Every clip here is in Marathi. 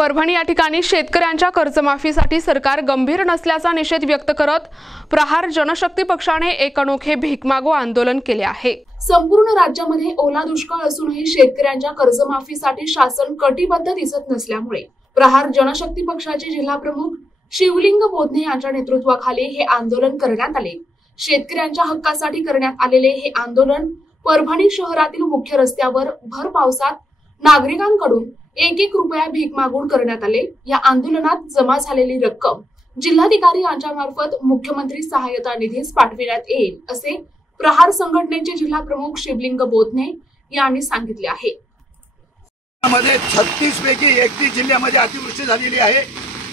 परभणी या ठिकाणी शेतकऱ्यांच्या कर्जमाफीसाठी सरकार गंभीर नसल्याचा निषेध व्यक्त करत प्रहार जनशक्ती पक्षाने एक अनोखे भीक मागो आंदोलन केले आहे। संपूर्ण राज्यामध्ये ओला दुष्काळ असूनही शेतकऱ्यांच्या कर्जमाफीसाठी शासन कटिबद्ध दिसत नसल्यामुळे प्रहार जनशक्ती पक्षाचे जिल्हा प्रमुख शिवलिंग बोधने यांच्या नेतृत्वाखाली हे आंदोलन करण्यात आले। शेतकऱ्यांच्या हक्कासाठी करण्यात आलेले हे आंदोलन परभणी शहरातील मुख्य रस्त्यावर भर पावसात नागरिकांकडून 1-1 रुपया भीक मागून करण्यात आले। या आंदोलनात जमा झालेली रक्कम जिल्हाधिकारी यांच्या मार्फत मुख्यमंत्री सहायता निधीस पाठविण्यात येईल असे प्रहार संघटनेचे जिल्हा प्रमुख शिवलिंग बोधने यांनी सांगितले आहे। 36 पैकी 31 जिल्ह्यामध्ये अतिवृष्टी झालेली आहे।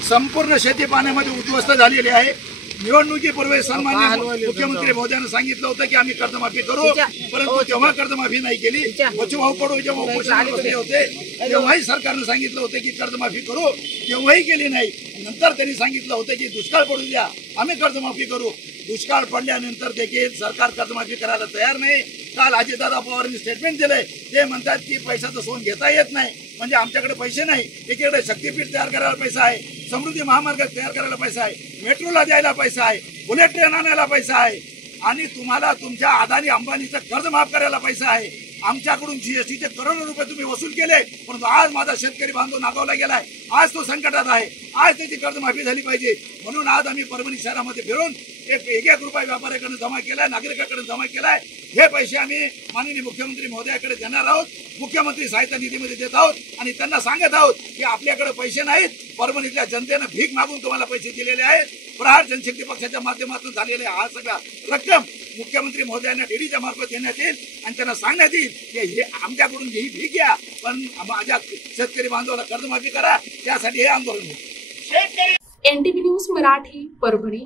संपूर्ण शेती पाण्यामध्ये उद्ध्वस्त झालेली आहे। निवडणुकीपूर्वी सन्माननीय मुख्यमंत्री महोदयांनी सांगितलं होतं की आम्ही कर्जमाफी करू, परंतु तेव्हा कर्जमाफी नाही केली। बचूभाऊ कडू जेव्हा उपोषणाला बसले होते तेव्हाही सरकारने सांगितलं होतं की कर्जमाफी करू, तेव्हाही केली नाही। नंतर त्यांनी सांगितलं होतं की दुष्काळ पडू द्या, आम्ही कर्जमाफी करू। दुष्काळ पडल्यानंतर देखील सरकार कर्जमाफी करायला तयार नाही। काल अजितदादा पवारांनी स्टेटमेंट दिले, ते म्हणतात की पैशाचं सोन घेता येत नाही, म्हणजे आमच्याकडे पैसे नाही। एकीकडे शक्तीपीठ तयार करायला पैसा आहे, समृद्धी महामार्ग तयार करायला पैसा आहे, मेट्रोला द्यायला पैसा आहे, बुलेट ट्रेन आणायला पैसा आहे, आणि तुम्हाला तुमच्या अदानी अंबानीचं कर्ज माफ करायला पैसा आहे। आमच्याकडून जीएसटीचे करोडो रुपये तुम्ही वसूल केले, परंतु आज माझा शेतकरी बांधव नागावला गेलाय, आज तो संकटात आहे, आज त्याची कर्जमाफी झाली पाहिजे। म्हणून आज आम्ही परभणी शहरामध्ये फिरून 1-1 रुपया व्यापाऱ्याकडे जमा केलाय, नागरिकांकडे जमा केलाय। हे पैसे आम्ही माननीय मुख्यमंत्री महोदयाकडे देणार आहोत, मुख्यमंत्री सहायता निधीमध्ये देत आहोत, आणि त्यांना सांगत आहोत की आपल्याकडे पैसे नाहीत, परभणीतल्या जनतेनं भीक मागून तुम्हाला पैसे दिलेले आहेत। प्रहार जनशक्ती पक्षाच्या माध्यमातून झालेले हा सगळा रक्कम मुख्यमंत्री महोदयांना डीडीच्या मार्फत देण्यात येईल, आणि त्यांना सांगण्यात येईल की हे आमच्याकडून ही भीक घ्या, पण माझ्या शेतकरी बांधवाला कर्जमाफी करा, त्यासाठी हे आंदोलन होईल। NTV news Marathi, Parbhani.